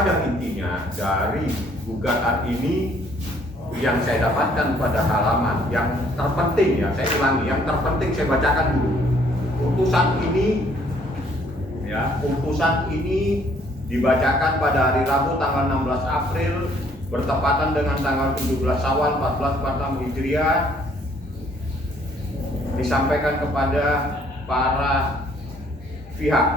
pada intinya dari gugatan ini yang saya dapatkan pada halaman yang terpenting, ya saya ulangi, yang terpenting saya bacakan dulu. Putusan ini dibacakan pada hari Rabu tanggal 16 April bertepatan dengan tanggal 17 Syawal 1446 Hijriah, disampaikan kepada para pihak.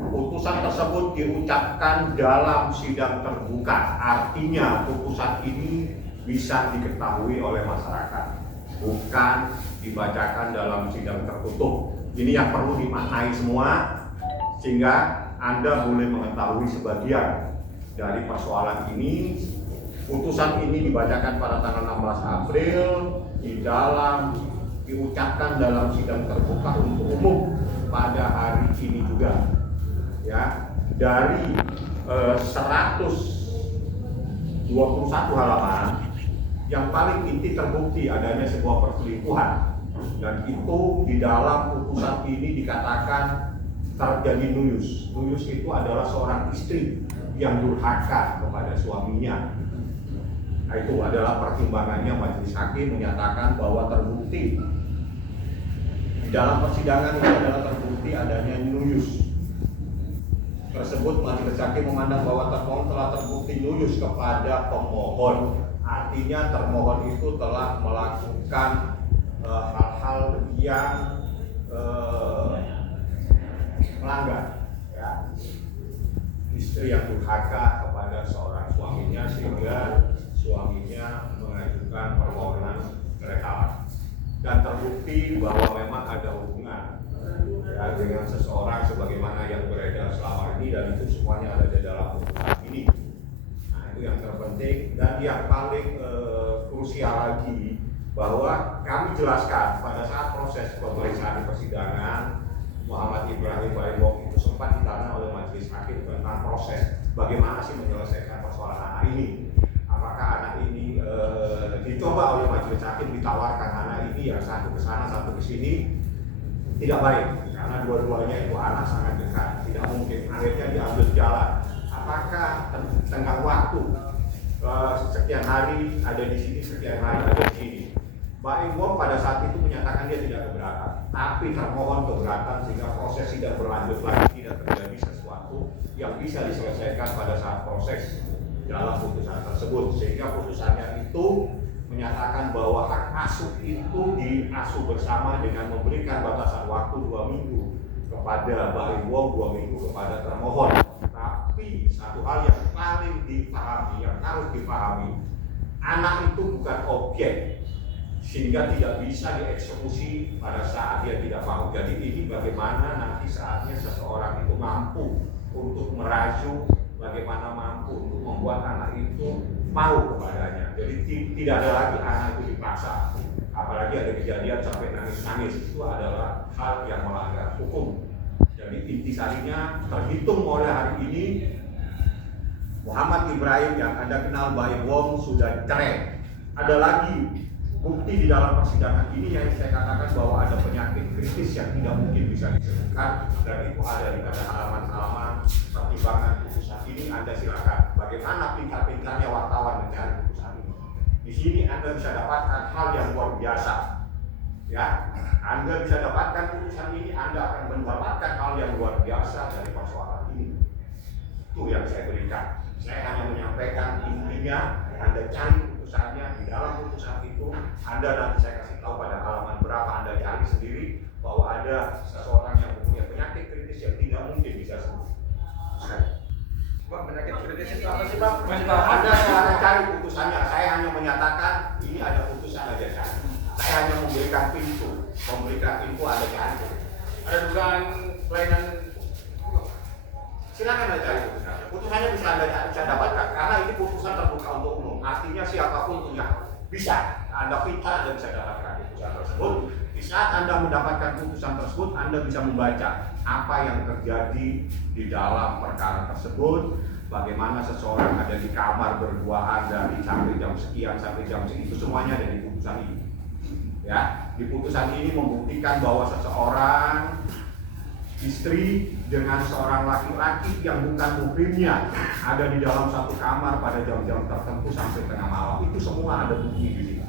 Putusan tersebut diucapkan dalam sidang terbuka, artinya putusan ini bisa diketahui oleh masyarakat, bukan dibacakan dalam sidang tertutup. Ini yang perlu dimaknai semua, sehingga Anda boleh mengetahui sebagian dari persoalan ini. Putusan ini dibacakan pada tanggal 16 April diucapkan dalam sidang terbuka untuk umum pada hari ini juga. Ya, dari 121 halaman yang paling inti terbukti adanya sebuah perselingkuhan, dan itu di dalam putusan ini dikatakan terjadi nuyus. Nuyus itu adalah seorang istri yang durhaka kepada suaminya. Nah, itu adalah pertimbangannya majelis hakim menyatakan bahwa terbukti di dalam persidangan ini adalah terbukti adanya nuyus tersebut. Majelis hakim memandang bahwa termohon telah terbukti nuyus kepada pemohon, artinya termohon itu telah melakukan hal-hal yang melanggar, ya, istri yang durhaka kepada seorang suaminya sehingga suaminya mengajukan permohonan perekalan, dan terbukti bahwa memang ada hubungan, ya, dengan seseorang sebagaimana yang beredar selama ini, dan itu semuanya ada di dalam putusan ini. Nah, itu yang terpenting. Dan yang paling krusial lagi, bahwa kami jelaskan pada saat proses pemeriksaan di persidangan, Muhammad Ibrahim Baim Wong itu sempat ditanya oleh majelis hakim tentang proses bagaimana sih menyelesaikan persoalan anak ini. Apakah anak ini dicoba oleh majelis hakim, ditawarkan anak ini yang satu ke sana satu ke sini, tidak baik karena dua-duanya itu anak sangat dekat, tidak mungkin. Akhirnya diambil jalan. Apakah tenggang waktu sekian hari ada di sini, sekian hari ada di sini. Baim Wong pada saat itu menyatakan dia tidak keberatan, tapi termohon keberatan sehingga proses tidak berlanjut lagi, tidak terjadi sesuatu yang bisa diselesaikan pada saat proses dalam putusan tersebut, sehingga putusannya itu menyatakan bahwa hak asuh itu diasuh bersama dengan memberikan batasan waktu 2 minggu kepada Baim Wong, 2 minggu kepada termohon. Tapi satu hal yang paling dipahami, yang harus dipahami, anak itu bukan objek sehingga tidak bisa dieksekusi pada saat dia tidak mau. Jadi ini bagaimana nanti saatnya seseorang itu mampu untuk merayu, bagaimana mampu untuk membuat anak itu mau kepadanya. Jadi tidak ada lagi anak itu dipaksa. Apalagi ada kejadian sampai nangis-nangis, itu adalah hal yang melanggar hukum. Jadi intisarinya terhitung mulai hari ini Muhammad Ibrahim yang Anda kenal Baim Wong sudah cerai. Ada lagi bukti di dalam persidangan ini yang saya katakan bahwa ada penyakit kritis yang tidak mungkin bisa disembuhkan, dan itu ada di pada halaman-halaman pertimbangan putusan ini. Anda silakan, bagaimana pintar-pintarnya wartawan mencari putusan ini. Di sini Anda bisa dapatkan hal yang luar biasa, ya. Anda bisa dapatkan putusan ini, Anda akan mendapatkan hal yang luar biasa dari persoalan ini. Itu yang saya berikan. Saya hanya menyampaikan intinya. Anda cari putusannya di dalam putusan itu. Anda nanti saya kasih tahu pada halaman berapa, Anda cari sendiri bahwa ada seseorang yang mempunyai penyakit kritis yang tidak mungkin bisa sembuh. Pak, penyakit kritis itu apa sih, Pak? Anda silahkan cari putusannya. Saya hanya menyatakan ini ada putusan aja cari. Saya hanya memberikan pintu, memberikan info, ada cari. Ada dugaan kelainan. Silakan Anda cari putusannya. Putusannya bisa Anda bisa dapatkan karena ini putusan terbuka untuk umum. Artinya siapapun punya bisa. Anda pintar, Anda bisa dapatkan putusan tersebut. Di saat Anda mendapatkan putusan tersebut, Anda bisa membaca apa yang terjadi di dalam perkara tersebut. Bagaimana seseorang ada di kamar berduaan dari sampai jam sekian sampai jam segitu, semuanya ada di putusan ini. Ya, di putusan ini membuktikan bahwa seseorang istri dengan seorang laki-laki yang bukan muhrimnya ada di dalam satu kamar pada jam-jam tertentu sampai tengah malam. Itu semua ada bukti di situ.